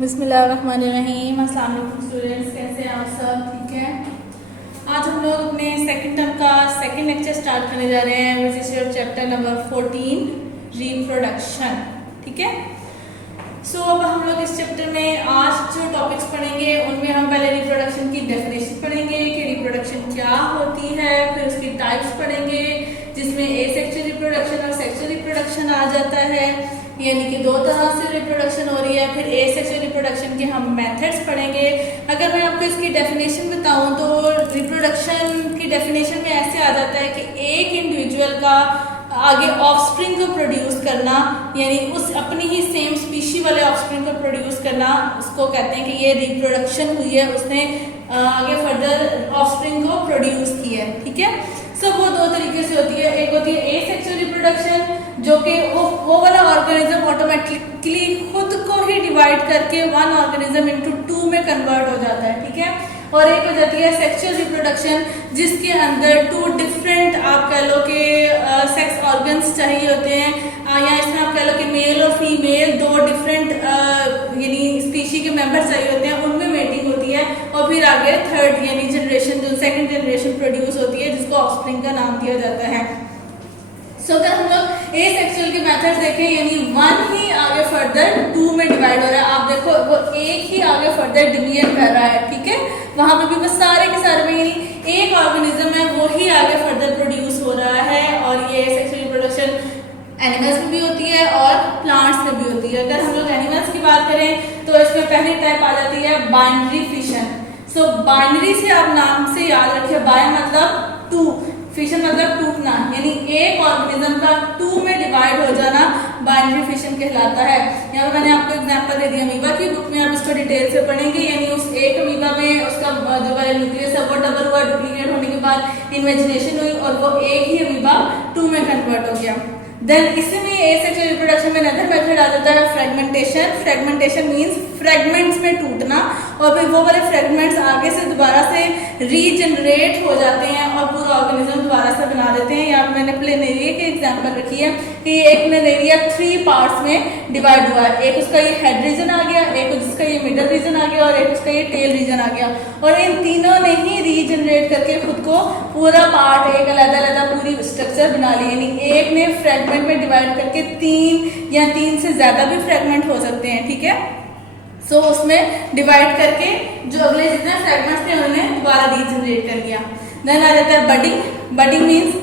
बिस्मिल्लाहिर्रहमानिर्रहीम। अस्सलाम वालेकुम स्टूडेंट्स, कैसे हैं आप सब? ठीक है। आज हम लोग अपने सेकंड टर्म का सेकंड लेक्चर स्टार्ट करने जा रहे हैं, which is your chapter number 14 reproduction. ठीक है। सो अब हम लोग इस चैप्टर में आज जो टॉपिक्स पढ़ेंगे उनमें हम पहले रिप्रोडक्शन की डेफिनेशन पढ़ेंगे कि रिप्रोडक्शन क्या होती है, फिर उसकी टाइप्स पढ़ेंगे जिसमें एसेक्सुअल रिप्रोडक्शन और सेक्सुअल रिप्रोडक्शन आ जाता है, यानी कि दो तरह से रिप्रोडक्शन हो रही है। फिर एसेक्सुअल रिप्रोडक्शन के हम मेथड्स पढ़ेंगे। अगर मैं आपको इसकी डेफिनेशन बताऊं तो रिप्रोडक्शन की डेफिनेशन में ऐसे आ जाता है कि एक इंडिविजुअल का आगे ऑफस्प्रिंग को प्रोड्यूस करना, यानी उस अपनी ही सेम स्पीशी वाले ऑफस्प्रिंग को प्रोड्यूस करना, उसको कहते हैं कि ये रिप्रोडक्शन हुई है, उसने आगे फर्दर ऑफस्प्रिंग को प्रोड्यूस किया है। ठीक है। सब वो दो तरीके से होती है। एक होती है एसेक्सुअल रिप्रोडक्शन, जो कि वो वाला ऑर्गेनिज्म ऑटोमेटिकली खुद को ही डिवाइड करके वन ऑर्गेनिज्म इनटू टू में कन्वर्ट हो जाता है। ठीक है। और एक हो जाती है सेक्सुअल रिप्रोडक्शन, जिसके अंदर टू डिफरेंट आप कह लो कि सेक्स ऑर्गन्स चाहिए होते हैं, या इसमें आप कह लो कि मेल और फीमेल दो डिफरेंट यानी स्पीशी के मेंबर चाहिए होते हैं, उनमें मेटिंग होती है और फिर आगे थर्ड यानी जनरेशन जो सेकंड जनरेशन प्रोड्यूस होती है, जिसको ऑफस्प्रिंग का नाम दिया जाता है। सो अगर हम लोग एसेक्सुअल के मेथड देखें, यानी वन ही आगे फर्दर टू में डिवाइड हो रहा है, आप देखो वो एक ही आगे फर्दर डिवीजन कर रहा है। ठीक है। वहां पे भी बस सारे के सारे में यानी एक ऑर्गेनिज्म है वो ही आगे फर्दर प्रोड्यूस हो रहा है। और ये सेक्सुअल रिप्रोडक्शन एनिमल्स में भी होती है और प्लांट्स में भी होती है। अगर हम लोग एनिमल्स की बात करें तो इसमें पहली टाइप आ जाती है बाइनरी फिशन। सो बाइनरी से आप नाम से याद रखिए, बाय मतलब टू, फिशन मतलब टूटना, यानी एक ऑर्गेनिज्म का टू में डिवाइड हो जाना बाइनरी फिशन कहलाता है। यहाँ पे मैंने आपको एग्जांपल दे दिया अमीबा की, बुक में आप इसको डिटेल से पढ़ेंगे। यानी उस एक अमीबा में उसका जो न्यूक्लियस है वो डबल हुआ, डुप्लीकेट होने के बाद इन्वेजिनेशन हुई और वो एक ही अमीबा टू में कन्वर्ट हो गया। देन इसमें एसेक्सुअल रिप्रोडक्शन में अनदर मेथड आ जाता है फ्रेगमेंटेशन। फ्रेगमेंटेशन मींस फ्रेगमेंट्स में टूटना, और फिर वो वाले फ्रेगमेंट्स आगे से दोबारा से रीजनरेट हो जाते हैं और पूरा ऑर्गेनिज्म दोबारा से बना देते हैं। यहाँ मैंने प्लेनेरिया की एग्जांपल रखी है कि एक प्लेनेरिया 3 पार्ट्स में डिवाइड हुआ है। एक उसका ये हेड रीजन आ गया, एक जिसका ये मिडल रीजन आ गया और एक उसका ये टेल रीजन आ गया, और इन तीनों ने ही रीजनरेट करके खुद को पूरा पार्ट एक अलग-अलग पूरी स्ट्रक्चर बना ली। यानी एक ने फ्रेगमेंट में डिवाइड करके 3 या 3 से ज्यादा भी फ्रेगमेंट हो सकते हैं। ठीक है। सो उसमें डिवाइड करके जो अगले जितने फ्रेगमेंट्स थे उन्हें दोबारा रीजनरेट कर दिया। देन आ जाता है बडिंग। बडिंग मींस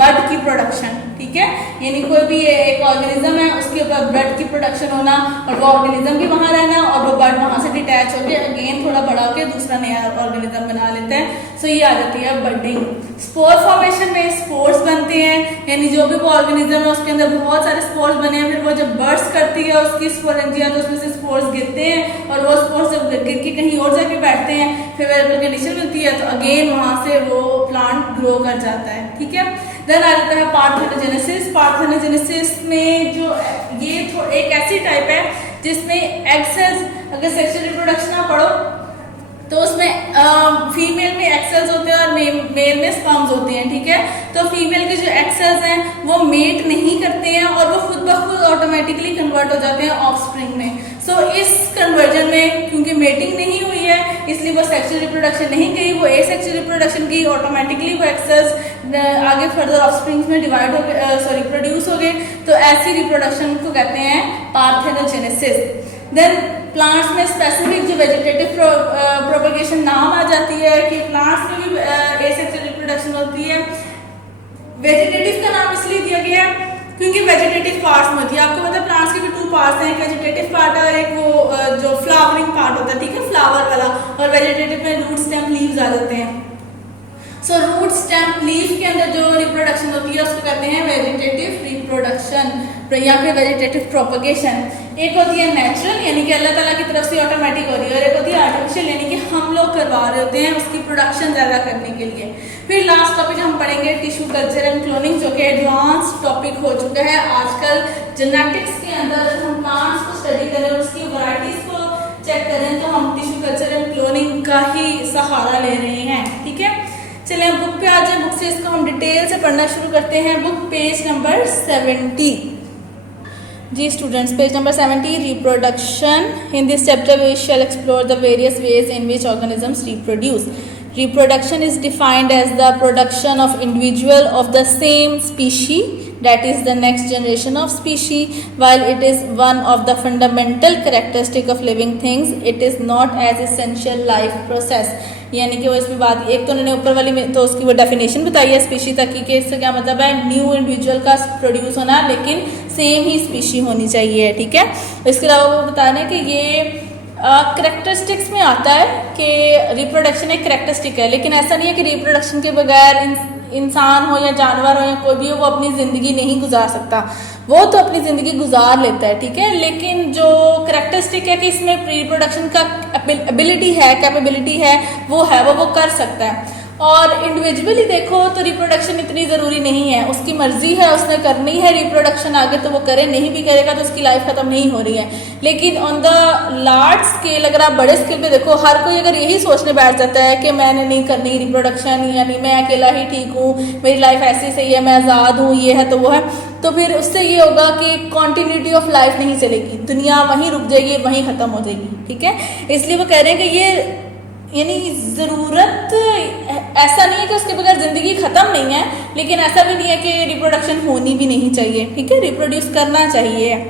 बड की प्रोडक्शन। ठीक है। यानी कोई भी एक ऑर्गेनिज्म है उसके ऊपर बड की प्रोडक्शन होना और वो ऑर्गेनिज्म भी वहां रहना और वो बड वहां से डिटैच होकर अगेन थोड़ा बड़ा होकर दूसरा नया ऑर्गेनिज्म बना लेता है। सो ये आ जाती है बडिंग। स्पोर फॉर्मेशन में स्पोर्स बनते हैं, यानी जो भी वो ऑर्गेनिज्म है उसके अंदर बहुत सारे स्पोर्स बने हैं, फिर वो जब बर्स्ट करती है उसकी स्पोरेंजिया तो उसमें से स्पोर्स गिरते हैं और वो स्पोर्स जब गिर के कहीं और जाके बैठते हैं, फिर वेरिएबल कंडीशन मिलती है तो अगेन वहां से वो प्लांट ग्रो कर जाता है। ठीक है। देन आ जाता है पार्थेनोजेनेसिस। पार्थेनोजेनेसिस में जो ये एक ऐसी टाइप है जिसमें एग सेल्स, अगर सेक्सुअल रिप्रोडक्शन ना पढ़ो तो उसमें फीमेल में एग सेल्स होते हैं और मेल में स्पर्म्स होते हैं। ठीक है। तो फीमेल के जो एग सेल्स हैं वो मेट नहीं करते हैं और वो खुद ब खुद ऑटोमेटिकली कन्वर्ट हो जाते हैं ऑफस्प्रिंग में। सो इस कन्वर्जन में क्योंकि मेटिंग नहीं हुई है इसलिए वो सेक्सुअल रिप्रोडक्शन नहीं की, वो एसेक्सुअल रिप्रोडक्शन की, ऑटोमेटिकली वो एग सेल्स आगे फर्दर ऑफस्प्रिंग्स में डिवाइड हो गए, प्रोड्यूस हो गए। तो ऐसी रिप्रोडक्शन को कहते हैं पार्थेनोजेनेसिस। देन प्लांट्स में स्पेसिफिक जो वेजिटेटिव प्रोपगेशन नाम आ जाती है कि प्लांट्स में भी एसेक्सुअल रिप्रोडक्शन होती है। वेजिटेटिव का नाम इसलिए दिया गया है क्योंकि वेजिटेटिव पार्ट्स में होती है। आपको पता है प्लांट्स के भी 2 पार्ट्स हैं, एक वेजिटेटिव पार्ट है और एक वो जो फ्लावरिंग पार्ट होता है। ठीक है। फ्लावर वाला। और वेजिटेटिव में रूट स्टेम लीव्स आ जाते हैं। सो रूट स्टेम लीफ के अंदर जो रिप्रोडक्शन होती है उसको कहते हैं वेजिटेटिव रिप्रोडक्शन या फिर वेजिटेटिव प्रोपगेशन। एक होती है नेचुरल, यानी कि अल्लाह ताला की तरफ से ऑटोमेटिक हो रही है, और एक होती है आर्टिफिशियल, यानी कि हम लोग करवा रहे होते हैं उसकी प्रोडक्शन ज्यादा करने के लिए। फिर लास्ट टॉपिक हम पढ़ेंगे टिश्यू कल्चर एंड क्लोनिंग, जो कि एडवांस टॉपिक हो चुका है आजकल जेनेटिक्स के अंदर। हम प्लांट्स को स्टडी करें और उसकी वैरायटीज को चेक करें तो हम टिश्यू कल्चर एंड क्लोनिंग का ही सहारा ले रहे हैं। ठीक है। चलिए हम बुक पे आ जाए, बुक से इसको हम डिटेल से पढ़ना शुरू करते हैं। Book page number 70। जी students, page number 70, reproduction. In this chapter we shall explore the various ways in which organisms reproduce. Reproduction is defined as the production of individual of the same species, that is the next generation of species. While it is one of the fundamental characteristic of living things, it is not as essential life process. यानी कि वो इसमें बात, एक तो उन्होंने ऊपर वाली में तो उसकी वो डेफिनेशन बताई है स्पीशी तक की, कि इससे क्या मतलब है, न्यू इंडिविजुअल का प्रोड्यूस होना, लेकिन सेम ही स्पीशी होनी चाहिए. ठीक है. इसके अलावा वो बता रहे हैं कि ये करेक्टरिस्टिक्स में आता है कि रिप्रोडक्शन एक करेक्टरिस्टिक है, लेकिन ऐसा नहीं है कि रिप्रोडक्शन के बगैर इंसान हो या जानवर हो या कोई भी हो वो अपनी ज़िंदगी नहीं गुजार सकता. वो तो अपनी ज़िंदगी गुजार लेता है. ठीक है. लेकिन जो करेक्टरिस्टिक है कि इसमें रिप्रोडक्शन का एबिलिटी है, कैपेबिलिटी है, वो कर सकता है. और इंडिविजुअली देखो तो रिप्रोडक्शन इतनी ज़रूरी नहीं है. उसकी मर्जी है, उसने करनी है रिप्रोडक्शन आगे तो वो करे, नहीं भी करेगा तो उसकी लाइफ ख़त्म नहीं हो रही है. लेकिन ऑन द लार्ज स्केल, अगर आप बड़े स्केल पे देखो, हर कोई अगर यही सोचने बैठ जाता है कि मैंने नहीं करनी रिप्रोडक्शन, यानी मैं अकेला ही ठीक हूँ, मेरी लाइफ ऐसी सही है, मैं आज़ाद हूँ, ये है तो वो है, तो फिर उससे ये होगा कि कॉन्टीन्यूटी ऑफ लाइफ नहीं चलेगी, दुनिया वहीं रुक जाएगी, वहीं ख़त्म हो जाएगी. ठीक है. इसलिए वो कह रहे हैं कि ये यानी ज़रूरत ऐसा नहीं है कि उसके बगैर ज़िंदगी ख़त्म नहीं है, लेकिन ऐसा भी नहीं है कि रिप्रोडक्शन होनी भी नहीं चाहिए. ठीक है. रिप्रोड्यूस करना चाहिए.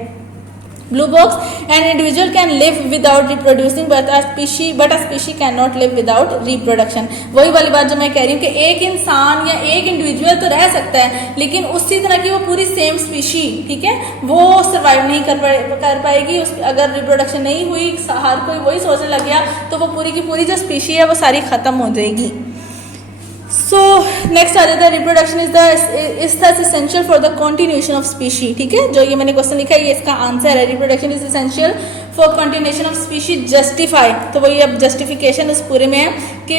Blue box, an individual can live without reproducing but a species can not live without reproduction. वही वाली बात जो मैं कह रही हूँ कि एक इंसान या एक इंडिविजुअल तो रह सकता है, लेकिन उसी तरह की वो पूरी सेम स्पीशी, ठीक है, वो सर्वाइव नहीं कर पाएगी. अगर रिप्रोडक्शन नहीं हुई, हर कोई वही सोचने लग गया, तो वो पूरी की पूरी जो स्पीशी है वो सारी ख़त्म हो जाएगी. सो नेक्स्ट आ जाता है, reproduction is thus essential for the continuation of species. ठीक है. जो ये मैंने क्वेश्चन लिखा है ये इसका आंसर है. Reproduction is essential for continuation of species. Justify, तो वही अब जस्टिफिकेशन उस पूरे में है कि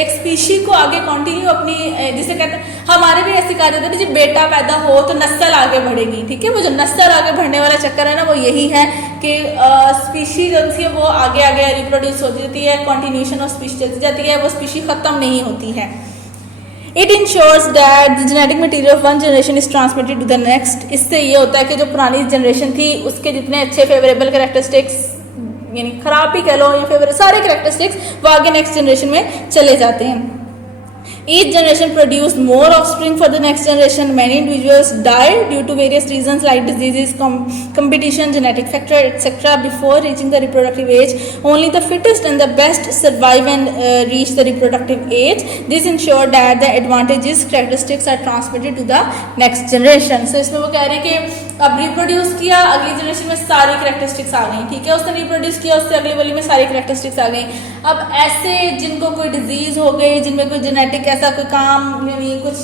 एक स्पीशी को आगे कंटिन्यू अपनी, जिसे कहते हैं, हमारे भी ऐसी कहा जाता है कि बेटा पैदा हो तो नस्ल आगे बढ़ेगी. ठीक है. वो जो नस्ल आगे बढ़ने वाला चक्कर है ना, वो यही है कि स्पीशी जो है वो आगे आगे रिप्रोड्यूस होती जाती है, कंटिन्यूएशन ऑफ स्पीशी चलती जाती है, वो स्पीशी खत्म नहीं होती है. It ensures that the genetic material of one generation is transmitted to the next. इससे ये होता है कि जो पुरानी जनरेशन थी उसके जितने अच्छे फेवरेबल कैरेक्टरिस्टिक्स, यानी खराब भी कह लो या फेवरेबल, सारे कैरेक्टरिस्टिक्स वो आगे नेक्स्ट जनरेशन में चले जाते हैं. Each generation produced more offspring for the next generation. Many individuals die due to various reasons like diseases, competition, genetic factor, etc. Before reaching the reproductive age, only the fittest and the best survive and reach the reproductive age. This ensures that the advantages, characteristics are transmitted to the next generation. So इसमें वो कह रहे हैं कि अब reproduce किया, अगली generation में सारी कैरेक्टरिस्टिक्स आ गई. ठीक है. उसने रिप्रोड्यूस किया, उससे अगली वाली में सारी कैरेक्टरिस्टिक्स आ गई. अब ऐसे जिनको कोई डिजीज हो गई, जिनमें कोई जेनेटिक ऐसा कोई काम, यानी कुछ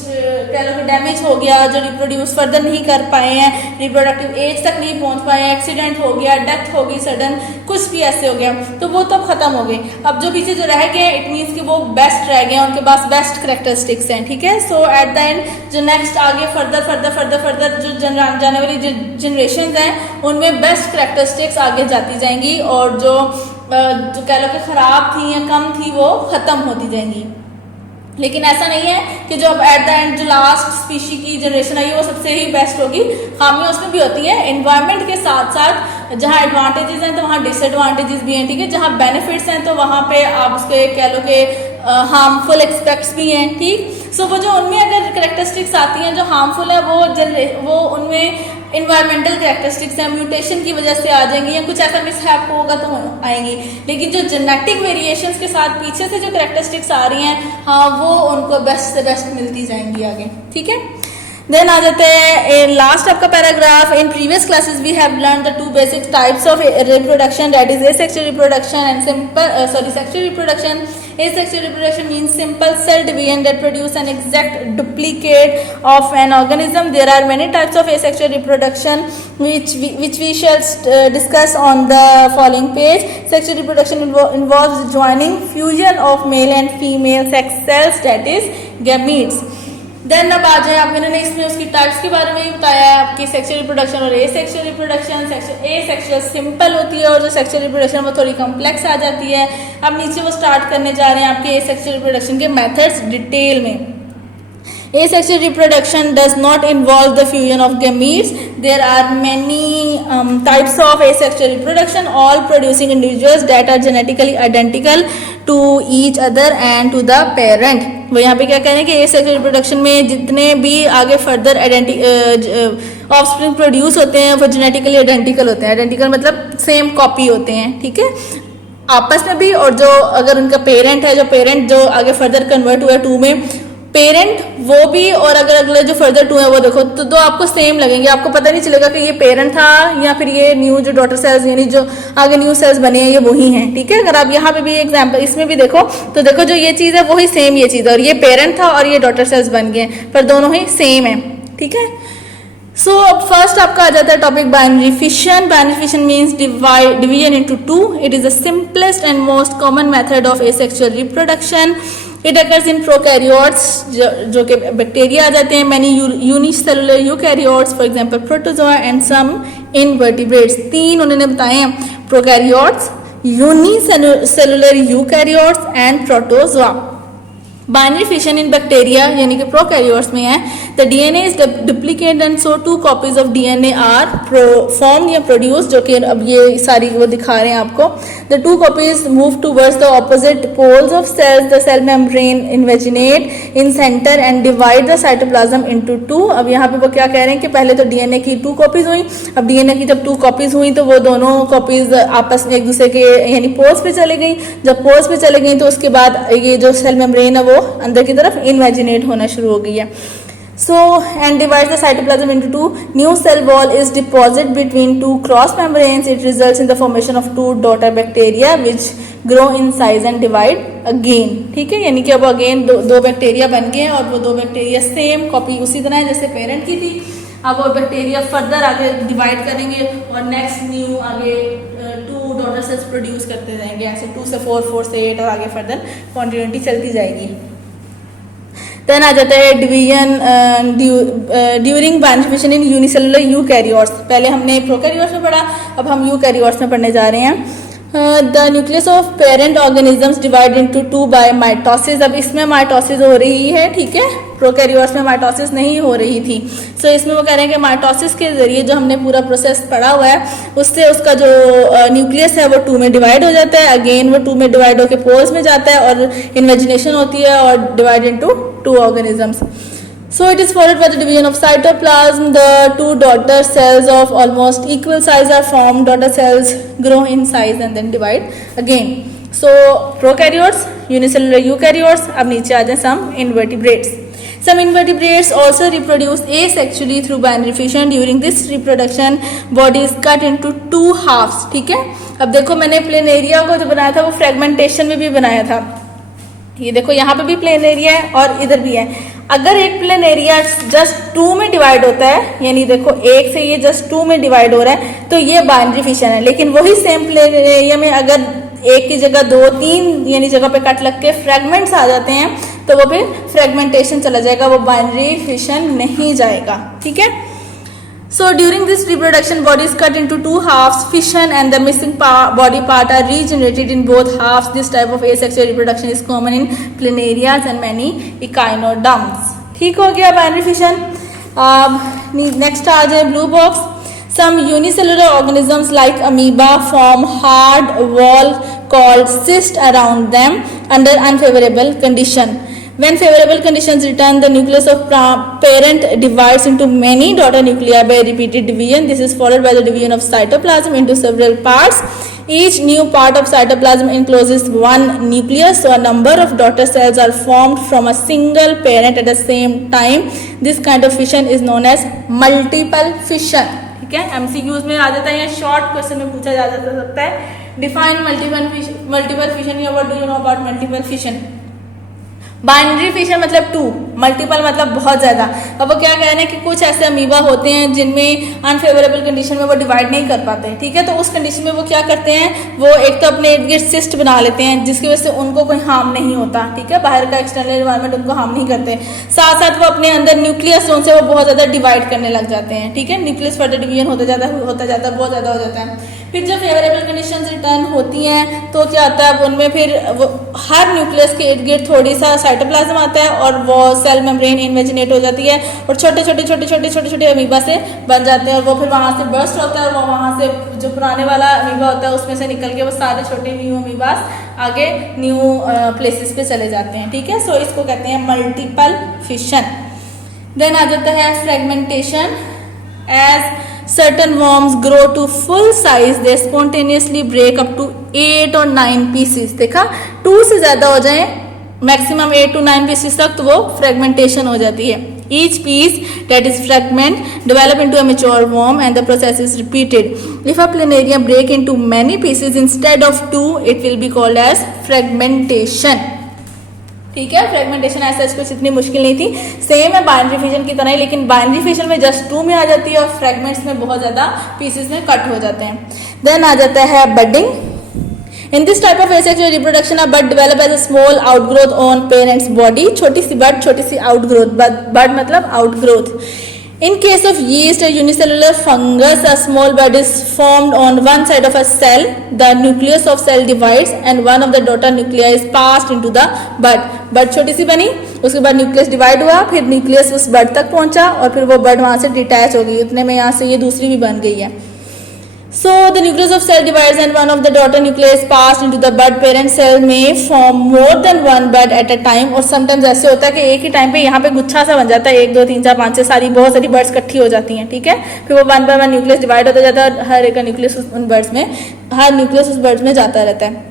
कह लो कि डैमेज हो गया, जो रिप्रोड्यूस फर्दर नहीं कर पाए हैं, रिप्रोडक्टिव एज तक नहीं पहुंच पाए हैं, एक्सीडेंट हो गया, डेथ हो गई सडन, कुछ भी ऐसे हो गया, तो वो तो खत्म हो गए. अब जो पीछे जो रह गए, इट मीन्स कि वो बेस्ट रह गए, उनके पास बेस्ट कैरेक्टरिस्टिक्स हैं. ठीक है. सो एट द एंड जो नेक्स्ट आगे फर्दर जो जाने वाली जनरेशन हैं उनमें बेस्ट कैरेक्टरिस्टिक्स आगे जाती जाएंगी, और जो कह लो कि खराब थी या कम थी वो खत्म होती जाएंगी. लेकिन ऐसा नहीं है कि जो अब एट द एंड जो लास्ट स्पीशी की जनरेशन आई वो सबसे ही बेस्ट होगी. खामियां उसमें भी होती हैं. एनवायरनमेंट के साथ साथ जहाँ एडवांटेजेस हैं तो वहाँ डिसएडवांटेजेस भी हैं. ठीक है. जहाँ बेनिफिट्स हैं तो वहाँ पे आप उसके कह लो कि हार्मफुल एक्सपेक्ट्स भी हैं. ठीक. सो वो जो उनमें अगर कैरेक्टरिस्टिक्स आती हैं जो हार्मफुल है, वो उनमें इन्वायरमेंटल कैरेक्टरिस्टिक्स हैं, म्यूटेशन की वजह से आ जाएंगी, या कुछ ऐसा मिसहैप होगा तो आएंगी. लेकिन जो जेनेटिक वेरिएशंस के साथ पीछे से जो कैरेक्टरिस्टिक्स आ रही हैं, हाँ, वो उनको बेस्ट से बेस्ट मिलती जाएंगी आगे. ठीक है. देन आ जाते हैं लास्ट आपका paragraph. In previous classes we have learn the 2 basic types of reproduction, that is asexual reproduction and sexual reproduction. Asexual reproduction means simple cell division that produce an exact duplicate of an organism. There are many types of asexual reproduction which we shall discuss on the following page. Sexual reproduction involves joining fusion of male and female sex cells, that is gametes. Then अब आ जाए, आप मैंने इसमें उसकी types के बारे में ही बताया है, आपकी सेक्सुअल रिप्रोडक्शन और एसेक्सुअल रिप्रोडक्शन. एसेक्सुअल सिंपल होती है और जो सेक्सुअल रिप्रोडक्शन वो थोड़ी कॉम्प्लेक्स आ जाती है. अब नीचे वो स्टार्ट करने जा रहे हैं आपके एसेक्सुअल रिप्रोडक्शन के मेथड्स डिटेल में. Asexual reproduction does not involve the fusion of gametes. There are many types of asexual reproduction, all producing individuals that are genetically identical to each other and to the parent. वो यहाँ पे क्या कह रहे हैं कि asexual reproduction में जितने भी आगे further ऑफस्प्रिंग प्रोड्यूस होते हैं वो जेनेटिकली आइडेंटिकल होते हैं. आइडेंटिकल मतलब सेम कॉपी होते हैं, ठीक है, आपस में भी. और जो अगर उनका पेरेंट है, जो पेरेंट जो आगे फर्दर कन्वर्ट हुआ 2 में, पेरेंट वो भी, और अगर अगले जो फर्दर 2 है वो देखो तो दो आपको सेम लगेंगे. आपको पता नहीं चलेगा कि ये पेरेंट था या फिर ये न्यू जो डॉटर सेल्स यानी जो आगे न्यू सेल्स बने हैं ये वही हैं, ठीक है. अगर आप यहाँ पे भी एग्जांपल इसमें भी देखो तो देखो जो ये चीज़ है वही सेम ये चीज़ है, और ये पेरेंट था और ये डॉटर सेल्स बन गए, पर दोनों ही सेम है, ठीक है. सो अब फर्स्ट आपका आ जाता है topic binary fission. Binary fission means division into 2. It is the simplest and most common method of asexual reproduction. It occurs in prokaryotes जो कि बैक्टीरिया आ जाते हैं, many unicellular eukaryotes for example protozoa and some invertebrates. 3 उन्होंने बताए हैं, prokaryotes, unicellular eukaryotes and protozoa. Binary fission in bacteria यानी कि प्रोकैरियोट्स में है. The DNA is duplicate and so 2 copies of DNA are form या प्रोड्यूस, जो कि अब ये सारी वो दिखा रहे हैं आपको. The 2 copies move towards the opposite poles of cells. The cell membrane invaginate in centre and divide the cytoplasm into 2. अब यहाँ पे वो क्या कह रहे हैं कि पहले तो डीएनए की 2 कॉपीज हुई. अब डीएनए की जब 2 कॉपीज हुई तो वो दोनों कॉपीज आपस में एक दूसरे के यानी पोल्स पे चले गई. जब पोल्स पे चले गई तो उसके बाद ये जो सेल मेम्ब्रेन है वो अंदर की तरफ इन्वेजिनेट होना शुरू हो गई है. So and divides the cytoplasm into 2. New cell wall is deposited between 2 cross membranes. It results in the formation of 2 daughter bacteria which grow in size and divide again. ठीक है, यानी कि अब अगेन दो बैक्टीरिया बन गए हैं और वो 2 बैक्टीरिया सेम कॉपी उसी तरह है जैसे पेरेंट की थी. अब वो बैक्टीरिया फर्दर आगे डिवाइड करेंगे और नेक्स्ट न्यू आगे 2 डॉटर सेल्स प्रोड्यूस करते जाएंगे. ऐसे 2 से 4, 4 से 8 और आगे फर्दर कॉन्टिन्यूटी चलती जाएगी. देन आ जाता है डिवीजन ड्यूरिंग बाइनरी फिशन इन यूनिसेलुलर यूकैरियोट्स. पहले हमने प्रोकैरियोट्स में पढ़ा, अब हम यूकैरियोट्स में पढ़ने जा रहे हैं. The nucleus of parent organisms divide into 2 by mitosis. अब इसमें माइटोसिस हो रही है, ठीक है, प्रोकैरियोट्स में माइटोसिस नहीं हो रही थी. सो इसमें वो कह रहे हैं कि माइटोसिस के जरिए जो हमने पूरा प्रोसेस पढ़ा हुआ है उससे उसका जो न्यूक्लियस है वो 2 में डिवाइड हो जाता है. अगेन वो 2 में डिवाइड होकर पोल्स में जाता है और इन्वेजिनेशन होती है और divide into 2 organisms. So it is followed by the division of cytoplasm. The 2 daughter cells of almost equal size are formed. Daughter cells grow in size and then divide again. So prokaryotes, unicellular eukaryotes. अब नीचे आ जाए some invertebrates. Some invertebrates also reproduce asexually through binary fission. During this reproduction, body is cut into 2 halves. ठीक है, अब देखो मैंने planaria को जो बनाया था वो फ्रेगमेंटेशन में भी बनाया था. ये देखो यहाँ पे भी प्लेन एरिया है और इधर भी है. अगर एक प्लेन एरिया जस्ट 2 में डिवाइड होता है, यानी देखो 1 से ये जस्ट 2 में डिवाइड हो रहा है तो ये बाइनरी फिशन है. लेकिन वही सेम प्लेन एरिया में अगर एक की जगह 2, 3 यानी जगह पे कट लग के फ्रेगमेंट्स आ जाते हैं तो वो फिर फ्रेगमेंटेशन चला जाएगा, वो बाइनरी फिशन नहीं जाएगा. ठीक है. So during this reproduction, body is cut into 2 halves. Fission and the missing body part are regenerated in both halves. This type of asexual reproduction is common in planarias and many echinoderms. ठीक हो गया binary fission. Next आ जाए blue box. Some unicellular organisms like amoeba form hard wall called cyst around them under unfavorable condition. When favorable conditions return, the nucleus of parent divides into many daughter nuclei by repeated division. This is followed by the division of cytoplasm into several parts. Each new part of cytoplasm encloses one nucleus, so a number of daughter cells are formed from a single parent at the same time. This kind of fission is known as multiple fission. ठीक है, MCQs में आ जाता है, short question में पूछा जा सकता है. डिफाइन मल्टीपल फिशन या what do you know about multiple fission. Binary fission मतलब 2, मल्टीपल मतलब बहुत ज़्यादा. अब वो क्या कह रहे हैं कि कुछ ऐसे अमीबा होते हैं जिनमें अनफेवरेबल कंडीशन में वो डिवाइड नहीं कर पाते. ठीक है, तो उस कंडीशन में वो क्या करते हैं, वो एक तो अपने इर्द गिर्द सिस्ट बना लेते हैं जिसकी वजह से उनको कोई हार्म नहीं होता. ठीक है, बाहर का एक्सटर्नल एनवायरनमेंट उनको हार्म नहीं करते. साथ साथ वो अपने अंदर न्यूक्लियस जोन से वो बहुत ज़्यादा डिवाइड करने लग जाते हैं. ठीक है, न्यूक्लियस फर्दर डिवीजन होता जाता है बहुत ज़्यादा हो जाता है. फिर जब फेवरेबल कंडीशंस रिटर्न होती हैं तो क्या होता है, उनमें फिर वो हर न्यूक्लियस के इर्द गिर्द थोड़ी सा साइटोप्लाज्म आता है और वो सेल मेम्ब्रेन इनवेजिनेट हो जाती है और छोटे छोटे अमीबा से बन जाते हैं और वो फिर वहाँ से बर्स्ट होता है और वो वहाँ से जो पुराने वाला अमीबा होता है उसमें से निकल के वो सारे छोटे न्यू अमीबास आगे न्यू प्लेसेस पे चले जाते हैं, ठीक है। सो इसको कहते हैं मल्टीपल फिशन। देन आ जाता है fragmentation. As certain worms grow to full size they spontaneously break up to 8 or 9 pieces। देखा, 2 से ज्यादा हो जाए मैक्सिमम 8 to 9 pieces तक तो वो फ्रेगमेंटेशन हो जाती है। each piece that is fragment develop into a mature worm and the process is repeated। if a planarium break into many pieces instead of 2 it will be called as fragmentation, ठीक है। Fragmentation ऐसा कुछ इतनी मुश्किल नहीं थी, same है binary fission की तरह ही, लेकिन बाइनरी फिशन में जस्ट 2 में आ जाती है और फ्रेगमेंट्स में बहुत ज्यादा पीसेस में कट हो जाते हैं। देन आ जाता है budding. In this type of asexual reproduction a bud develop as a small outgrowth on parents body. छोटी सी बड, छोटी सी आउटग्रोथ, बड मतलब outgrowth. In case of yeast, a unicellular fungus, a small bud is formed on one side of a cell. The nucleus of cell divides and one of the daughter nuclei is passed into the bud. बड छोटी सी बनी, उसके बाद nucleus divide हुआ, फिर nucleus उस बड तक पहुंचा और फिर वो बड वहां से डिटैच हो गई, उतने में यहाँ से ये दूसरी भी बन गई है। So the nucleus of cell divides and one of the daughter nuclei is passed into the bud। Parent cell may form more than one bud at a time। और sometimes ऐसे होता है कि एक ही टाइम पे यहाँ पे गुच्छा सा बन जाता है, 1 2 3 4 5 6 सारी बहुत सारी बर्ड्स इकट्ठी हो जाती हैं, ठीक है। फिर वो 1 by 1 न्यूक्लियस डिवाइड होता जाता है, हर एक का न्यूक्लियस उन बर्ड्स में, हर न्यूक्लियस उस बर्ड्स में जाता रहता है।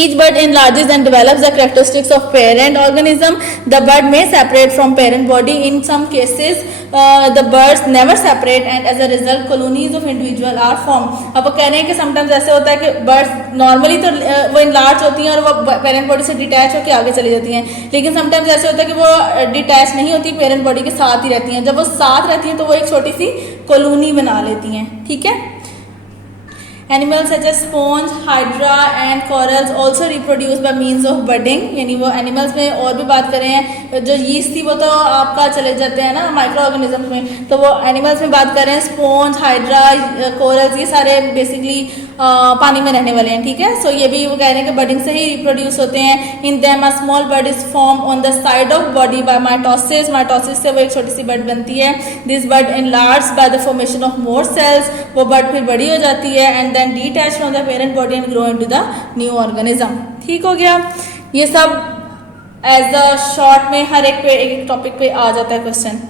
Each bud enlarges and develops the characteristics of parent organism। The bud may separate from parent body। In some cases the birds never separate and as a result colonies of individual are formed। अब वो कह रहे हैं कि sometimes ऐसे होता है कि birds नॉर्मली तो वो enlarge होती हैं और वो parent body से detach होकर आगे चली जाती हैं, लेकिन sometimes ऐसे होता है कि वो detach नहीं होती, parent body के साथ ही रहती हैं। जब वो साथ रहती हैं तो वो एक छोटी सी कॉलोनी बना लेती हैं, ठीक है। Animals such as sponge, hydra and corals also reproduce by means of budding। यानी वो animals में और भी बात करें, जो yeast थी वो तो आपका चले जाते हैं ना माइक्रो ऑर्गेनिजम्स में, तो वो animals में बात करें sponge, hydra, corals, ये सारे बेसिकली पानी में रहने वाले हैं, ठीक है। सो ये भी वो कह रहे हैं कि बडिंग से ही रिप्रोड्यूस होते हैं। In them a small bud is form on the side of body by mitosis. Mitosis से वो एक छोटी सी बड बनती है। This bud enlarge by the formation of more cells. वो बड फिर बड़ी हो जाती है and then detach from the parent body and grow into the new organism. ठीक हो गया। ये सब एज अ शॉर्ट में हर एक पे एक टॉपिक पे आ जाता है question.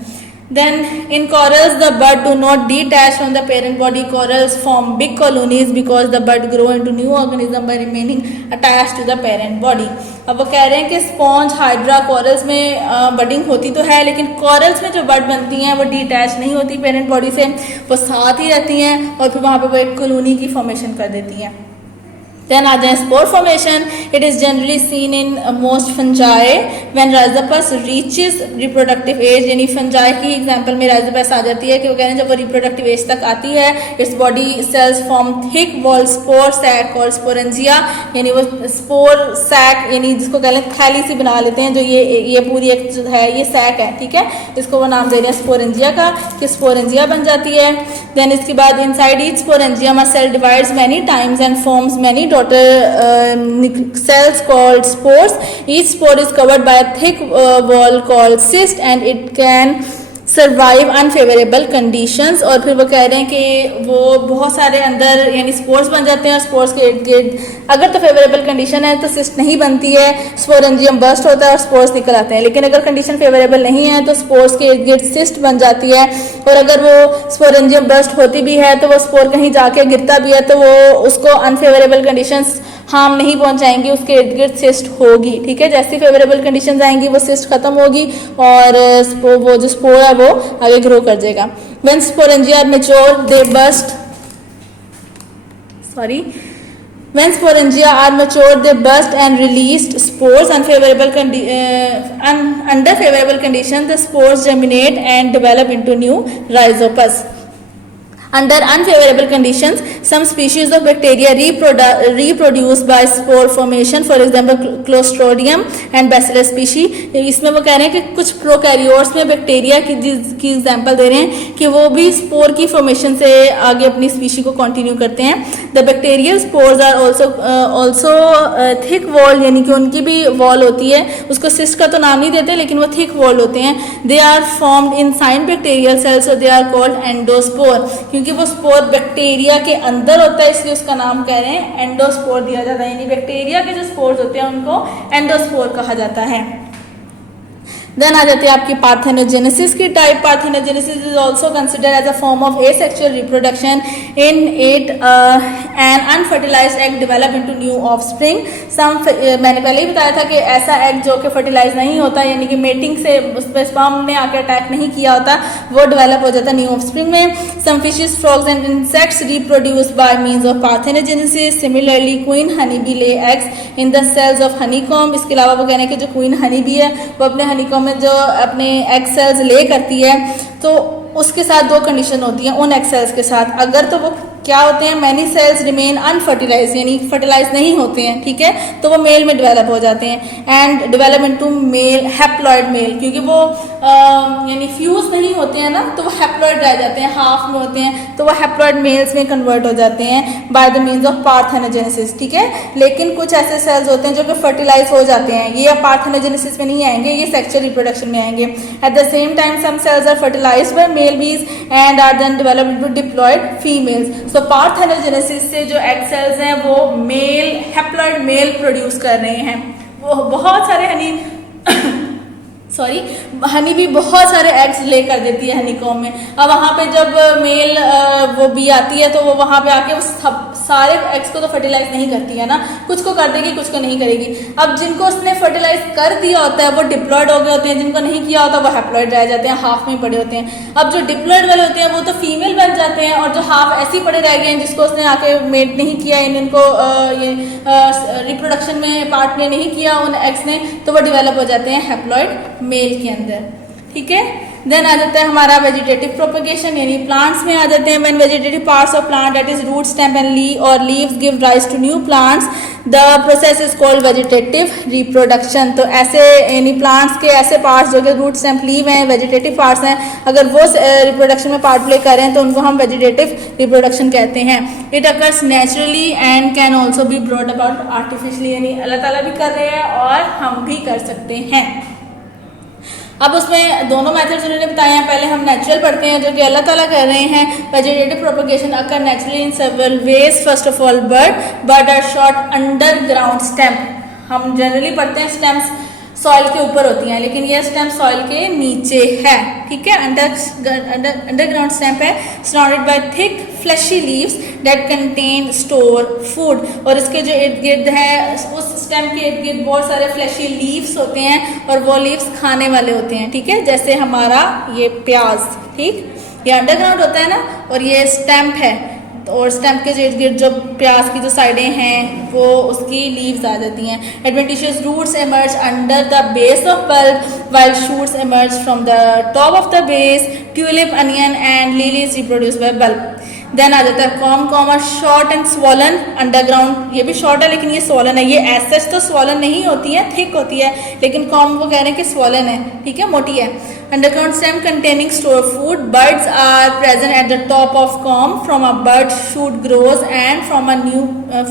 Then in corals the bud do not detach from the parent body। Corals form big colonies because the bud grow into new organism by remaining attached to the parent body। अब वो कह रहे हैं कि sponge, hydra, corals में budding होती तो है, लेकिन कॉरल्स में जो बड बनती हैं वो डिटैच नहीं होती पेरेंट बॉडी से, वो साथ ही रहती हैं और फिर वहाँ पे वो एक कॉलोनी की फॉर्मेशन कर देती हैं। Then are there spore formation? It is generally seen in most fungi when rhizopus reaches reproductive age। यानी fungi की एग्जांपल में rhizopus आ जाती है कि वो कह रहे हैं जब वो reproductive age तक आती है, its body cells form thick wall spore sac called sporangia। यानी वो spore sac यानी जिसको कह लें थैली सी बना लेते हैं, जो ये पूरी एक जो है ये sac है, ठीक है, इसको वो नाम दे रहे हैं sporangia का, कि sporangia बन जाती है। Then इसके बाद inside each sporangium a cell divides many times and forms many daughter cells called spores। Each spore is covered by a thick wall called cyst and it can survive unfavorable conditions। और फिर वो कह रहे हैं कि वो बहुत सारे अंदर यानी स्पोर्स बन जाते हैं और स्पोर्स के इर्द गिर्द अगर तो फेवरेबल कंडीशन है तो सिस्ट नहीं बनती है, स्पोरेंजियम बर्स्ट होता है और स्पोर्स निकल आते हैं। लेकिन अगर कंडीशन फेवरेबल नहीं है तो स्पोर्स के इर्द गिर्द सिस्ट बन जाती है, और अगर वो स्पोरेंजियम बर्स्ट होती भी है तो वो स्पोर कहीं जाके गिरता भी है तो वो उसको अनफेवरेबल कंडीशंस हार्म नहीं पहुंचाएंगी, उसके इर्द गिर्द सिस्ट होगी। ठीक है, जैसी फेवरेबल कंडीशंस आएंगी वो सिस्ट खत्म होगी और वो जो स्पोर है वो आगे ग्रो कर जाएगा। When sporangia are mature, they burst. When sporangia are mature, they burst and released spores. Under favorable conditions, the spores germinate and develop into new rhizopus। Under unfavorable conditions, some species of bacteria reproduce by spore formation, for example Clostridium and Bacillus species. इसमें वो कह रहे हैं कि कुछ prokaryotes में bacteria की example दे रहे हैं कि वो भी स्पोर की फॉर्मेशन से आगे अपनी स्पीशी को कंटिन्यू करते हैं. The bacterial spores are also thick wall, यानी कि उनकी भी वॉल होती है, उसको सिस्ट का तो नाम नहीं देते लेकिन वो थिक वॉल होते हैं. They are formed inside bacterial cells, they are called endospore, क्योंकि वो स्पोर बैक्टीरिया के अंदर होता है इसलिए उसका नाम कह रहे हैं एंडोस्पोर दिया जाता है. यानी बैक्टीरिया के जो स्पोर्स होते हैं उनको एंडोस्पोर कहा जाता है. देन आ जाती है आपकी पार्थेनोजेनेसिस की type. Parthenogenesis is also consider as a form of asexual reproduction. In it an unfertilized egg develop into new offspring. मैंने पहले ही बताया था कि ऐसा एग जो कि फर्टिलाइज नहीं होता, यानी कि मेटिंग से उस पर स्पर्म ने आकर अटैक नहीं किया होता, वो डेवलप हो जाता है न्यू ऑफस्प्रिंग में. Some fishes, frogs and insects reproduce by means of parthenogenesis. Similarly queen honey bee lay eggs in the cells of honeycomb. इसके अलावा वो कहने कि जो क्वीन हनी बी है वो अपने हनीकॉम्ब में जो अपने एग सेल्स ले करती है तो उसके साथ दो कंडीशन होती हैं उन एग सेल्स के साथ. अगर तो वो क्या होते हैं, मैनी सेल्स रिमेन अनफर्टिलाइज, यानी फर्टिलाइज नहीं होते हैं, ठीक है, तो वो मेल में डेवलप हो जाते हैं. And develop into male haploid male, क्योंकि वो यानी फ्यूज नहीं होते हैं ना, तो वो हैप्लॉइड रह जाते हैं, हाफ में होते हैं, तो वो हैप्लॉइड मेल्स में कन्वर्ट हो जाते हैं by the means of parthenogenesis. ठीक है, लेकिन कुछ ऐसे सेल्स होते हैं जो कि फर्टिलाइज हो जाते हैं, ये पार्थेनोजेनेसिस में नहीं आएंगे, ये सेक्सुअल रिप्रोडक्शन में आएंगे. At the same time some cells are fertilised by male bees and are then developed into diploid females. So parthenogenesis से जो एग सेल्स हैं वो मेल हैप्लॉइड मेल प्रोड्यूस कर रहे हैं. वो बहुत सारे हनी भी बहुत सारे एग्स ले कर देती है हनीकॉम्ब में. अब वहाँ पे जब मेल वो बी आती है तो वो वहाँ पे आके वो सारे एग्स को तो फर्टिलाइज नहीं करती है ना, कुछ को कर देगी कुछ को नहीं करेगी. अब जिनको उसने फर्टिलाइज कर दिया होता है वो डिप्लॉयड हो गए होते हैं, जिनको नहीं किया होता वो हैप्लॉइड रह जाते हैं, हाफ में पड़े होते हैं. अब जो डिप्लॉयड वाले होते हैं वो तो फीमेल बन जाते हैं, और जो हाफ ऐसे ही पड़े रह गए हैं जिसको उसने आके मेट नहीं किया, इनको रिप्रोडक्शन में पार्ट में नहीं किया उन एग्स ने, तो वो डिवेलप हो जाते हैं हैप्लॉइड मेल के अंदर. ठीक है, देन आ जाता है हमारा वेजिटेटिव प्रोपगेशन, यानी प्लांट्स में आ जाते हैं. When vegetative parts of plant that is root, stem and leaves give rise to new plants, the process is called vegetative reproduction. तो ऐसे यानी प्लांट्स के ऐसे पार्ट्स जो कि रूट, स्टेम, लीव हैं, वेजिटेटिव पार्ट्स हैं, अगर वो रिप्रोडक्शन में पार्ट प्ले कर रहे हैं तो उनको हम वेजिटेटिव रिप्रोडक्शन कहते हैं. It occurs naturally and can also be brought about artificially, यानी अल्लाह ताला भी कर रहे हैं और हम भी कर सकते हैं. अब उसमें दोनों मेथड्स उन्होंने बताए हैं. पहले हम नेचुरल पढ़ते हैं जो कि अल्लाह ताला कर रहे हैं. Vegetative propagation occur naturally in several ways. First of all bulb are short underground stem. हम जनरली पढ़ते हैं स्टेम्स सॉइल के ऊपर होती हैं, लेकिन ये स्टेम सॉइल के नीचे है. ठीक है, अंडरग्राउंड स्टेम है, surrounded by thick fleshy leaves that contain store food. और इसके जो इर्द गिर्द है, उस स्टेम के इर्द गिर्द बहुत सारे फ्लैशी लीव्स होते हैं और वो लीव्स खाने वाले होते हैं. ठीक है, जैसे हमारा ये प्याज, ठीक, ये अंडरग्राउंड होता है ना, और ये स्टेम है, और स्टेम के इर्द गिर्द जो प्याज की जो साइडें हैं वो उसकी लीव्स आ जाती हैं. Adventitious roots emerge under the base of bulb while shoots emerge from the top of the base. Tulip, onion and lilies reproduce by bulb. Then आ जाता है कॉम और शॉर्ट एंड स्वॉलन अंडरग्राउंड. ये भी short है लेकिन ये swollen है. ये एज सच तो स्वॉलन नहीं होती है, थिक होती है, लेकिन कॉम वो कह रहे हैं कि स्वॉलन है. ठीक है, मोटी है. Underground stem containing store food. Buds are present at the top of corm. From a bud shoot grows and from a new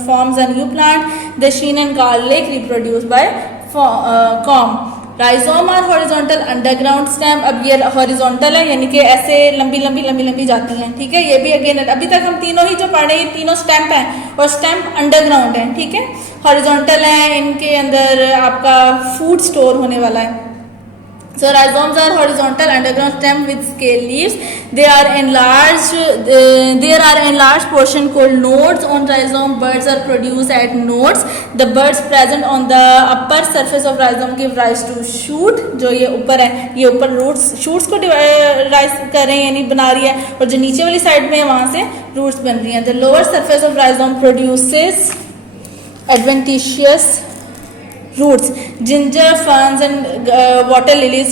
forms a new plant. The शीन and garlic reproduce by corm. Rhizome are horizontal underground stem. अब ये horizontal है, यानी कि ऐसे लंबी जाती हैं. ठीक है, ये भी अगेन अभी तक हम तीनों ही जो पढ़े हैं तीनों स्टेम हैं और स्टेम अंडरग्राउंड है. ठीक है, हॉरिजॉन्टल है, इनके अंदर आपका फूड स्टोर होने वाला है. So rhizomes are horizontal underground stem with scale leaves. There are enlarged portion called nodes on rhizome. Buds are produced at nodes. The buds present on the upper surface of rhizome give rise to shoot. जो ये ऊपर है, ये ऊपर roots shoots को rise कर रहे हैं, यानी बना रही है, और जो नीचे वाली साइड में है वहाँ से roots बन रही हैं. The lower surface of rhizome produces adventitious roots. Ginger, ferns and water lilies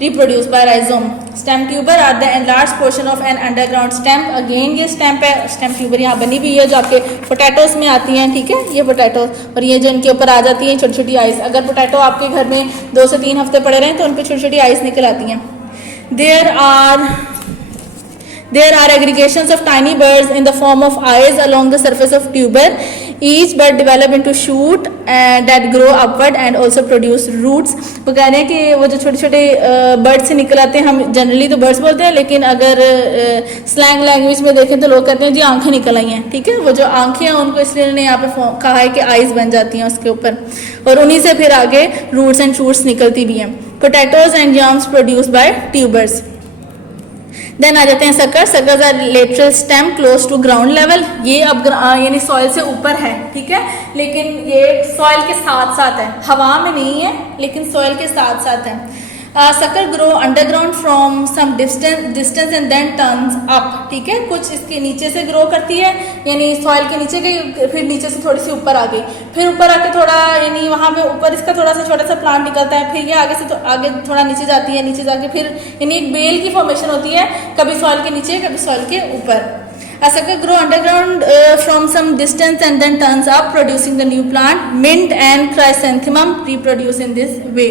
reproduced by rhizome. Stem tuber are the enlarged portion of an underground stem. Again ये stem है, stem tuber यहाँ बनी हुई है जो आपके पोटैटोस में आती हैं, ठीक है, ये पोटैटो, और ये जो इनके ऊपर आ जाती हैं छोटी छोटी आइस। अगर पोटैटो आपके घर में 2 से 3 हफ्ते पड़े रहें तो उन पर छोटी छोटी आइस निकल आती हैं। There are aggregations of tiny birds in the form of eyes along the surface of tuber. Each bird develop into shoot that grow upward and also produce roots. वो कह रहे हैं कि वो जो छोटे छोटे बर्ड से निकल आते हैं, हम जनरली तो बर्ड्स बोलते हैं, लेकिन अगर स्लैंग लैंग्वेज में देखें तो लोग कहते हैं जी आंखें निकल आई हैं, ठीक है। वो जो आंखें हैं उनको इसलिए उन्होंने यहाँ पे कहा है कि आइज बन जाती हैं उसके ऊपर, और उन्हीं से फिर आगे रूट्स एंड शूट्स निकलती भी हैं। Potatoes and yams produce by tubers. Then आ जाते हैं sucker. Suckers are lateral stem close to ground level. ये अब यानी सॉइल से ऊपर है, ठीक है, लेकिन ये सॉइल के साथ साथ है, हवा में नहीं है लेकिन सॉइल के साथ साथ है। Sucker grow underground from some distance and then turns up, ठीक है, कुछ इसके नीचे से ग्रो करती है, यानी सॉइल के नीचे गई, फिर नीचे से थोड़ी सी ऊपर आ गई, फिर ऊपर आके थोड़ा यानी वहाँ पे ऊपर इसका थोड़ा सा छोटा सा प्लांट निकलता है, फिर ये आगे से आगे थोड़ा नीचे जाती है, नीचे जाके फिर यानी एक बेल की फॉर्मेशन होती है, कभी सॉइल के नीचे कभी सॉइल के ऊपर। A sucker grow underground from some distance and then turns up, producing the new plant. Mint and chrysanthemum reproduce in this way.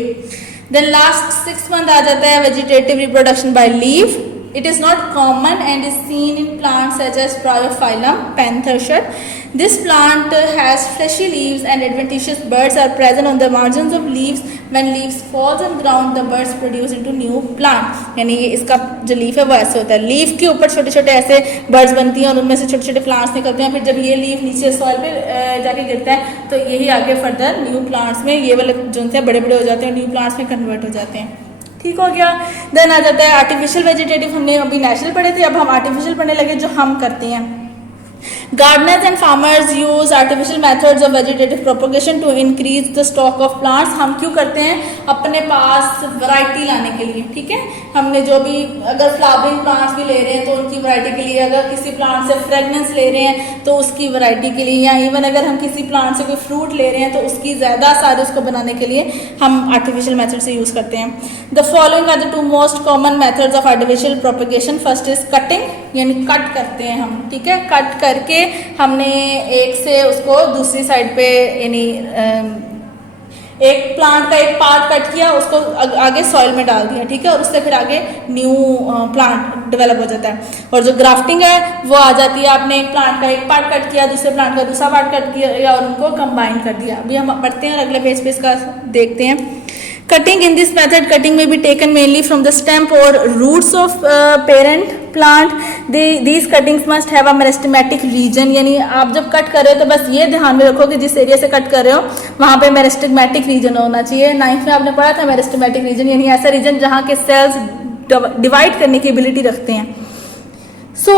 Then last 6th one आ जाता है vegetative reproduction by leaf. It is not common and is seen in plants such as Bryophyllum, Panthership. This plant has fleshy leaves and adventitious buds are present on the margins of leaves. When leaves falls on ground, the buds produce into new plant. यानी ये इसका जो leaf है वो ऐसे होता है, leaf के ऊपर छोटे छोटे ऐसे बर्ड्स बनती हैं और उनमें से छोटे छोटे प्लांट्स निकलते हैं। फिर जब ये लीफ नीचे सॉइल पे जाके गिरता है तो यही आगे फर्दर न्यू प्लांट्स में ये वाले जो होते हैं बड़े बड़े हो जाते हैं, न्यू प्लांट्स में कन्वर्ट हो जाते हैं, ठीक हो गया। देन आ जाता है आर्टिफिशियल वेजिटेटिव। हमने अभी नेचुरल पढ़े थे, अब हम आर्टिफिशियल पढ़ने लगे जो हम करते हैं। Gardeners and farmers use artificial methods of vegetative propagation to increase the stock of plants. हम क्यों करते हैं? अपने पास वैरायटी लाने के लिए, ठीक है। हमने जो भी अगर फ्लावरिंग प्लांट्स भी ले रहे हैं तो उनकी वैरायटी के लिए, अगर किसी प्लांट से फ्रेगनेंस ले रहे हैं तो उसकी वैरायटी के लिए, या इवन अगर हम किसी प्लांट से कोई फ्रूट ले रहे हैं तो उसकी ज़्यादा सारे उसको बनाने के लिए हम आर्टिफिशियल मेथड से यूज़ करते हैं। The following are the 2 most common methods of artificial propagation. First is cutting, यानी कट करते हैं हम, ठीक है। कट करके हमने एक से उसको दूसरी साइड पे यानी एक प्लांट का एक पार्ट कट किया, उसको आगे सॉइल में डाल दिया, ठीक है, और उससे फिर आगे न्यू प्लांट डेवलप हो जाता है। और जो ग्राफ्टिंग है वो आ जाती है, आपने एक प्लांट का एक पार्ट कट किया, दूसरे प्लांट का दूसरा पार्ट कट किया और उनको कंबाइन कर दिया। अभी हम पढ़ते हैं और अगले पेज पे इसका देखते हैं। Cutting in this method, cutting may be taken mainly from the stem or roots of parent plant. These cuttings must have a meristematic region. यानी आप जब कट कर रहे हो तो बस ये ध्यान में रखो कि जिस एरिया से कट कर रहे हो वहाँ पे मेरिस्टेमेटिक रीजन होना चाहिए। 9th में आपने पढ़ा था मेरिस्टेमेटिक रीजन, यानी ऐसा रीजन जहाँ के सेल्स डिवाइड करने की एबिलिटी रखते हैं। So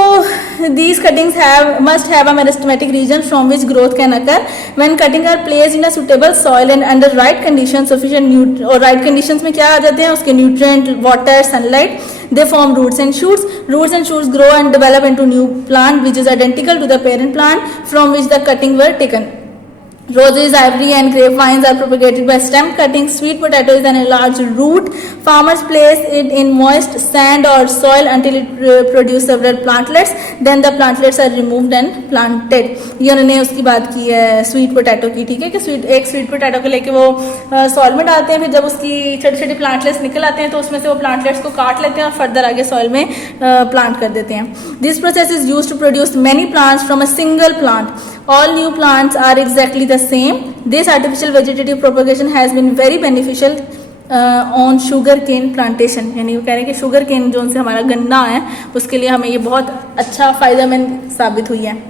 these cuttings must have a meristematic region from which growth can occur. When cutting are placed in a suitable soil and under right conditions, sufficient और right conditions में क्या आ जाते हैं उसके nutrient, water, sunlight, they form roots and shoots. Roots and shoots grow and develop into new plant which is identical to the parent plant from which the cutting were taken. Roses, ivory and grapevines are propagated by stem cutting. Sweet potato is an enlarged root. Farmers place it in moist sand or soil until it produces several plantlets. Then the plantlets are removed and planted. ये उन्होंने उसकी बात की है sweet potato की, ठीक है, कि एक स्वीट पोटैटो को लेके वो सॉइल में डालते हैं, फिर जब उसकी छोटे छोटे प्लांटलेट्स निकल आते हैं तो उसमें से वो प्लांटलेट्स को काट लेते हैं और फर्दर आगे सॉइल में प्लांट कर देते हैं। This process is used to produce many plants from a single plant. All new plants are exactly the same. This artificial vegetative propagation has been very beneficial on sugar cane plantation. यानी वो कह रहे हैं कि sugar cane जो उनसे हमारा गन्ना है उसके लिए हमें ये बहुत अच्छा फायदेमंद साबित हुई है।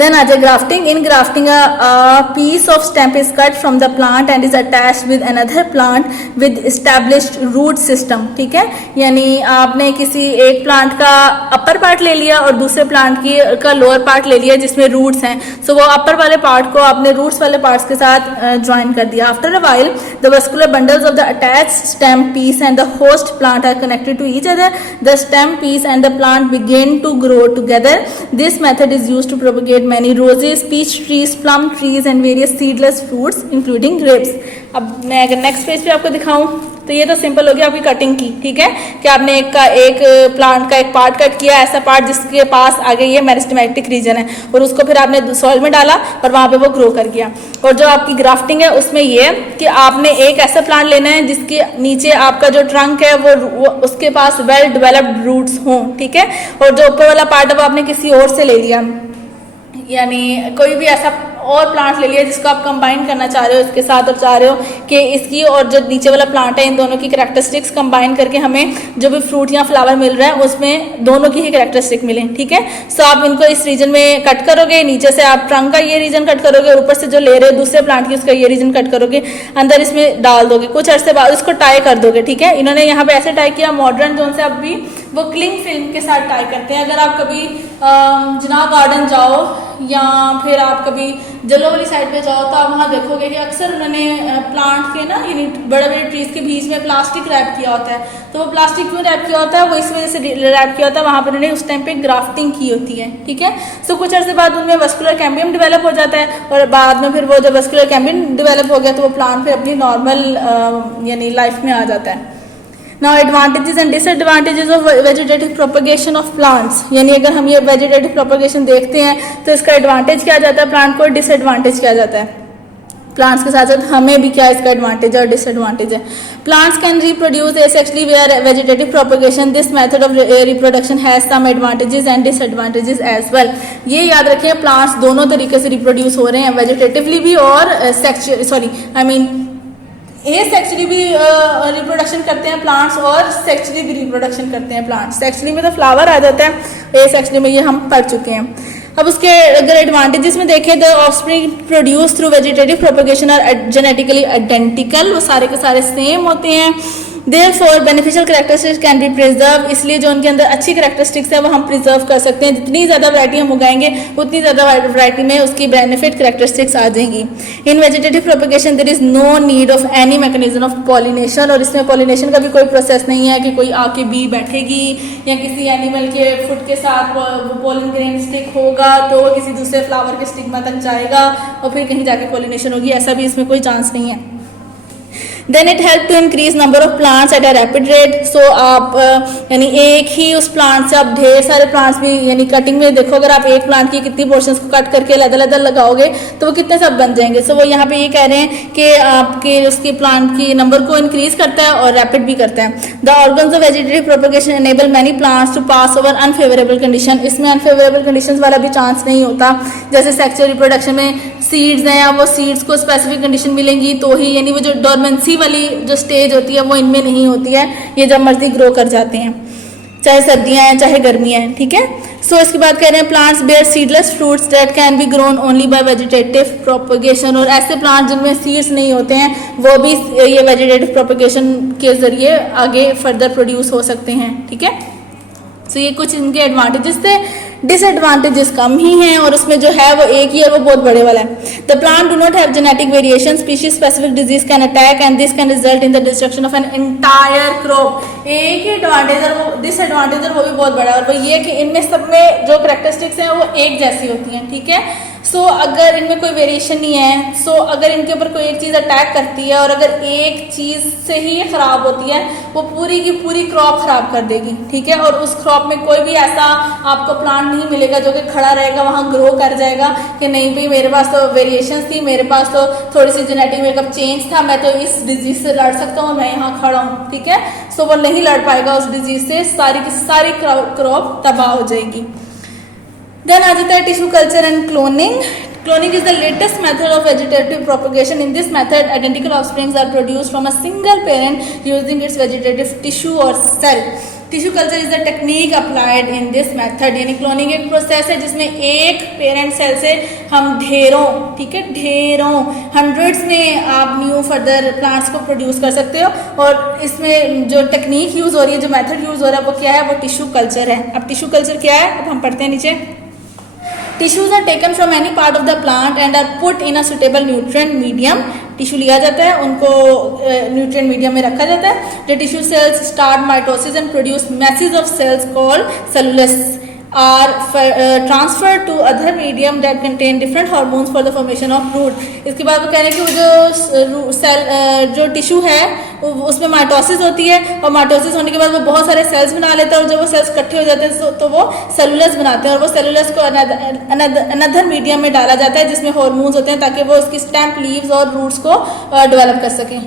Then आज grafting. In grafting, a piece of stem is cut from the plant and is attached with another plant with established root system. ठीक है, यानी आपने किसी एक प्लांट का अपर पार्ट ले लिया और दूसरे प्लांट का लोअर पार्ट ले लिया जिसमें रूट्स हैं, सो वो अपर वाले पार्ट को आपने रूट्स वाले पार्ट्स के साथ ज्वाइन कर दिया. After a while the vascular bundles of the attached stem piece and the host plant are connected to each other. The stem piece and the plant begin to grow together. This method is used to propagate many roses, peach trees, plum trees and various seedless fruits including grapes. अब मैं अगर next page पे आपको दिखाऊं तो ये तो simple हो गया आपकी कटिंग की, ठीक है, कि आपने एक प्लांट का एक पार्ट कट किया, ऐसा पार्ट जिसके पास आगे ये मेरिस्टेमेटिक रीजन है, और उसको फिर आपने सॉइल में डाला और वहाँ पे वो ग्रो कर गया। और जो आपकी ग्राफ्टिंग है उसमें ये कि आपने एक ऐसा प्लांट लेना है जिसके नीचे आपका जो ट्रंक है वो उसके पास वेल डेवलप्ड रूट्स हों, ठीक है, और जो ऊपर वाला पार्ट है वो आपने किसी और से ले लिया, यानी कोई भी ऐसा और प्लांट ले लिया जिसको आप कंबाइन करना चाह रहे हो इसके साथ, और चाह रहे हो कि इसकी और जो नीचे वाला प्लांट है इन दोनों की कैरेक्टरिस्टिक्स कंबाइन करके हमें जो भी फ्रूट या फ्लावर मिल रहा है उसमें दोनों की ही कैरेक्टरिस्टिक मिले, ठीक है। सो आप इनको इस रीजन में कट करोगे, नीचे से आप ट्रंक का ये रीजन कट करोगे और ऊपर से जो ले रहे हो दूसरे प्लांट की उसका ये रीजन कट करोगे, अंदर इसमें डाल दोगे, कुछ अर्से बाद इसको टाई कर दोगे, ठीक है। इन्होंने यहाँ पे ऐसे टाई किया, मॉडर्न जोन से अब भी वो क्लिंग फिल्म के साथ टाई करते हैं। अगर आप कभी जिनाह गार्डन जाओ या फिर आप कभी जलो वाली साइड पे जाओ तो आप वहाँ देखोगे कि अक्सर उन्होंने प्लांट के ना यानी बड़े बड़े ट्रीज के बीच में प्लास्टिक रैप किया होता है। तो वो प्लास्टिक क्यों रैप किया होता है, वो इस वजह से रैप किया होता है, वहाँ पर उन्होंने उस टाइम पे ग्राफ्टिंग की होती है, ठीक है। सो कुछ अर्से बाद उनमें वस्कुलर कैम्बियम डेवलप हो जाता है और बाद में फिर वो जब वस्कुलर कैम्बियम डेवलप हो गया तो वो प्लांट फिर अपनी नॉर्मल यानी लाइफ में आ जाता है। Now advantages and disadvantages of vegetative propagation of plants, यानी अगर हम ये vegetative propagation देखते हैं तो इसका एडवांटेज क्या जाता है प्लांट को, डिसएडवांटेज क्या जाता है प्लांट्स के साथ साथ हमें भी क्या इसका एडवांटेज और डिसएडवांटेज है। Plants can reproduce asexually via vegetative propagation. This method of reproduction has some advantages and disadvantages as well. ये याद रखिए प्लांट्स दोनों तरीके से रिप्रोड्यूस हो रहे हैं, वेजिटेटिवली भी और एसेक्सुअली भी रिप्रोडक्शन करते हैं प्लांट्स और सेक्सुअली भी रिप्रोडक्शन करते हैं प्लांट्स। सेक्सुअली में तो फ्लावर आ जाता है, एसेक्सुअली में ये हम पढ़ चुके हैं। अब उसके अगर एडवांटेजेस में देखें तो offspring produce through vegetative propagation are genetically identical, वो सारे के सारे सेम होते हैं। Therefore beneficial characteristics can be preserved, इसलिए जो उनके अंदर अच्छी कैरेक्टरिस्टिक्स है वो हम प्रिजर्व कर सकते हैं। जितनी ज़्यादा वैरायटी हम उगाएंगे उतनी ज़्यादा वैरायटी में उसकी बेनिफिट कैरेक्टरिस्टिक्स आ जाएंगी। In vegetative propagation there is no need of any mechanism of pollination, और इसमें पॉलिनेशन का भी कोई प्रोसेस नहीं है कि कोई आके बी बैठेगी या किसी एनिमल के फुट के साथ पोलिन ग्रेन स्टिक होगा तो वो किसी दूसरे फ्लावर के स्टिग्मा तक जाएगा और फिर कहीं जाके पॉलिनेशन होगी, ऐसा भी इसमें कोई चांस नहीं है। Then it help to increase number of plants at a rapid rate. So आप यानी एक ही उस प्लांट से आप ढेर सारे प्लांट्स भी यानी कटिंग में देखो, अगर आप एक प्लांट की कितनी पोर्शंस को कट करके अलग-अलग लगाओगे तो वो कितने सब बन जाएंगे। सो वो यहाँ पे ये कह रहे हैं कि आपके उसके प्लांट की नंबर को इंक्रीज करता है और रैपिड भी करता है। The organs of vegetative propagation enable many plants to pass over unfavourable condition, इसमें अनफेवरेबल कंडीशन वाला भी चांस नहीं होता। जैसे सेक्सुअल रिप्रोडक्शन में सीड्स हैं, वो सीड्स को स्पेसिफिक कंडीशन मिलेंगी तो ही, यानी वो जो डोरमेंसी वाली जो स्टेज होती है वो इनमें नहीं होती है, ये जब मर्जी ग्रो कर जाते हैं, चाहे सर्दियां हैं चाहे गर्मियां हैं, ठीक है। सो इसके बाद कह रहे हैं plants bear seedless fruits that can be grown only by vegetative propagation, और ऐसे प्लांट जिनमें सीड्स नहीं होते हैं वो भी ये वेजिटेटिव प्रोपगेशन के जरिए आगे फर्दर प्रोड्यूस हो सकते हैं, ठीक है। सो ये कुछ इनके एडवांटेजेस थे, डिसएडवांटेजेस कम ही हैं और उसमें जो है वो एक ही है, वो बहुत बड़े वाला है। The plant do not have genetic variation, species specific disease can attack and this can result in the destruction of an entire crop. एक ही एडवांटेज और वो डिसएडवांटेज और वो भी बहुत बड़ा है, और वो ये कि इनमें सब में जो कैरेक्टरिस्टिक्स हैं वो एक जैसी होती हैं, ठीक है। सो अगर इनमें कोई वेरिएशन नहीं है, सो अगर इनके ऊपर कोई एक चीज़ अटैक करती है और अगर एक चीज़ से ही ये ख़राब होती है वो पूरी की पूरी क्रॉप ख़राब कर देगी, ठीक है। और उस क्रॉप में कोई भी ऐसा आपको प्लांट नहीं मिलेगा जो कि खड़ा रहेगा वहाँ ग्रो कर जाएगा कि नहीं भाई मेरे पास तो वेरिएशन थी, मेरे पास तो थोड़ी सी जेनेटिक मेकअप चेंज था, मैं तो इस डिजीज से लड़ सकता हूँ, मैं यहाँ खड़ा हूँ, ठीक है। सो वो नहीं लड़ पाएगा उस डिजीज से, सारी की सारी क्रॉप तबाह हो जाएगी। देन आ जाता है tissue culture and cloning. Cloning is the latest method of vegetative propagation. In this method, identical offsprings are produced from a single parent using its vegetative tissue or cell. Tissue culture is the technique applied in this method. यानी cloning एक process है जिसमें एक parent cell से हम ढेरों, ठीक है, ढेरों हंड्रेड्स में आप न्यू फर्दर प्लांट्स को प्रोड्यूस कर सकते हो। और इसमें जो टेक्निक यूज हो रही है, जो मेथड यूज हो रहा है वो क्या है, वो टिश्यू कल्चर है। अब टिश्यू कल्चर क्या है, अब हम पढ़ते हैं नीचे। Tissues are taken from any part of the plant and are put in a suitable nutrient medium. Tissue लिया जाता है, उनको न्यूट्रिएंट मीडियम में रखा जाता है। The tissue cells start mitosis and produce masses of cells called cellulose. are transferred to other medium that contain different hormones for the formation of root. इसके बाद वो कह रहे हैं कि वो जो सेल जो टिश्यू है उसमें माइटोसिस होती है और माइटोसिस होने के बाद वो बहुत सारे सेल्स बना लेता है और जब वो सेल्स इकट्ठे हो जाते हैं तो वो सेलुलस बनाते हैं और वो सेलुलस को अनदर मीडियम में डाला जाता है जिसमें हार्मोन्स होते हैं ताकि वो इसकी स्टेम, लीव्स और रूट्स को डेवलप कर सकें.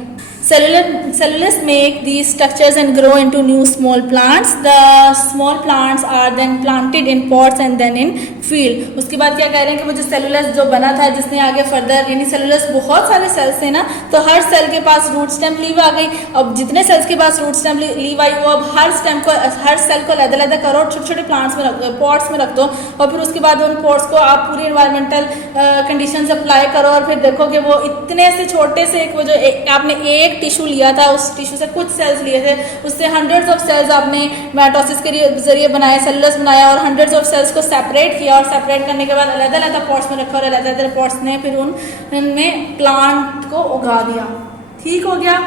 Cellulose make these structures and grow into new small plants. The small plants are then planted in pots and then in field. उसके बाद क्या कह रहे हैं कि वो जो सेलुलस जो बना था जिसने आगे फर्दर यानी सेलुलस बहुत सारे सेल्स थे ना तो हर सेल के पास रूट स्टेम लीव आ गई. अब जितने सेल्स के पास रूट स्टेम लीव आई वो अब हर सेल को अलग-अलग करो और छोटे छोटे प्लांट्स में रख दो, पॉट्स में रख दो और फिर उसके बाद उन पॉट्स को आप पूरी इन्वायरमेंटल कंडीशंस अप्लाई करो और फिर देखो कि वो इतने से छोटे से वो जो आपने एक टिश्यू लिया था उस टिश्यू से कुछ सेल्स लिए थे उससे हंड्रेड्स ऑफ सेल्स आपने माइटोसिस के जरिए बनाए, सेलुलस बनाया और हंड्रेड्स ऑफ सेल्स को सेपरेट किया और सेपरेट करने के बाद अलग-अलग पॉट्स में रखा और अलग-अलग पॉट्स ने फिर उनमें प्लांट को उगा दिया. ठीक हो गया,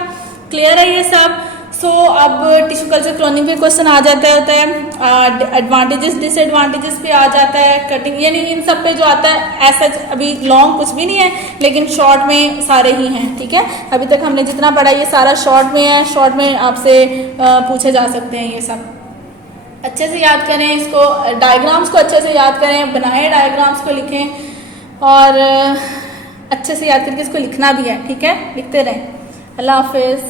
क्लियर है ये सब. सो अब टिश्यू कल्चर क्लोनिंग पे क्वेश्चन आ जाता है, एडवांटेजेस डिसएडवांटेजेस पे आ जाता है, कटिंग यानी इन सब पे जो आता है ऐसा अभी लॉन्ग कुछ भी नहीं है लेकिन शॉर्ट में सारे ही हैं. ठीक है, अभी तक हमने जितना पढ़ा ये सारा शॉर्ट में है. शॉर्ट में आपसे पूछे जा सकते हैं ये सब. अच्छे से याद करें इसको, डायग्राम्स को अच्छे से याद करें, बनाए डायग्राम्स को लिखें और अच्छे से याद करके इसको लिखना भी है. ठीक है, लिखते रहें. अल्लाह हाफिज़.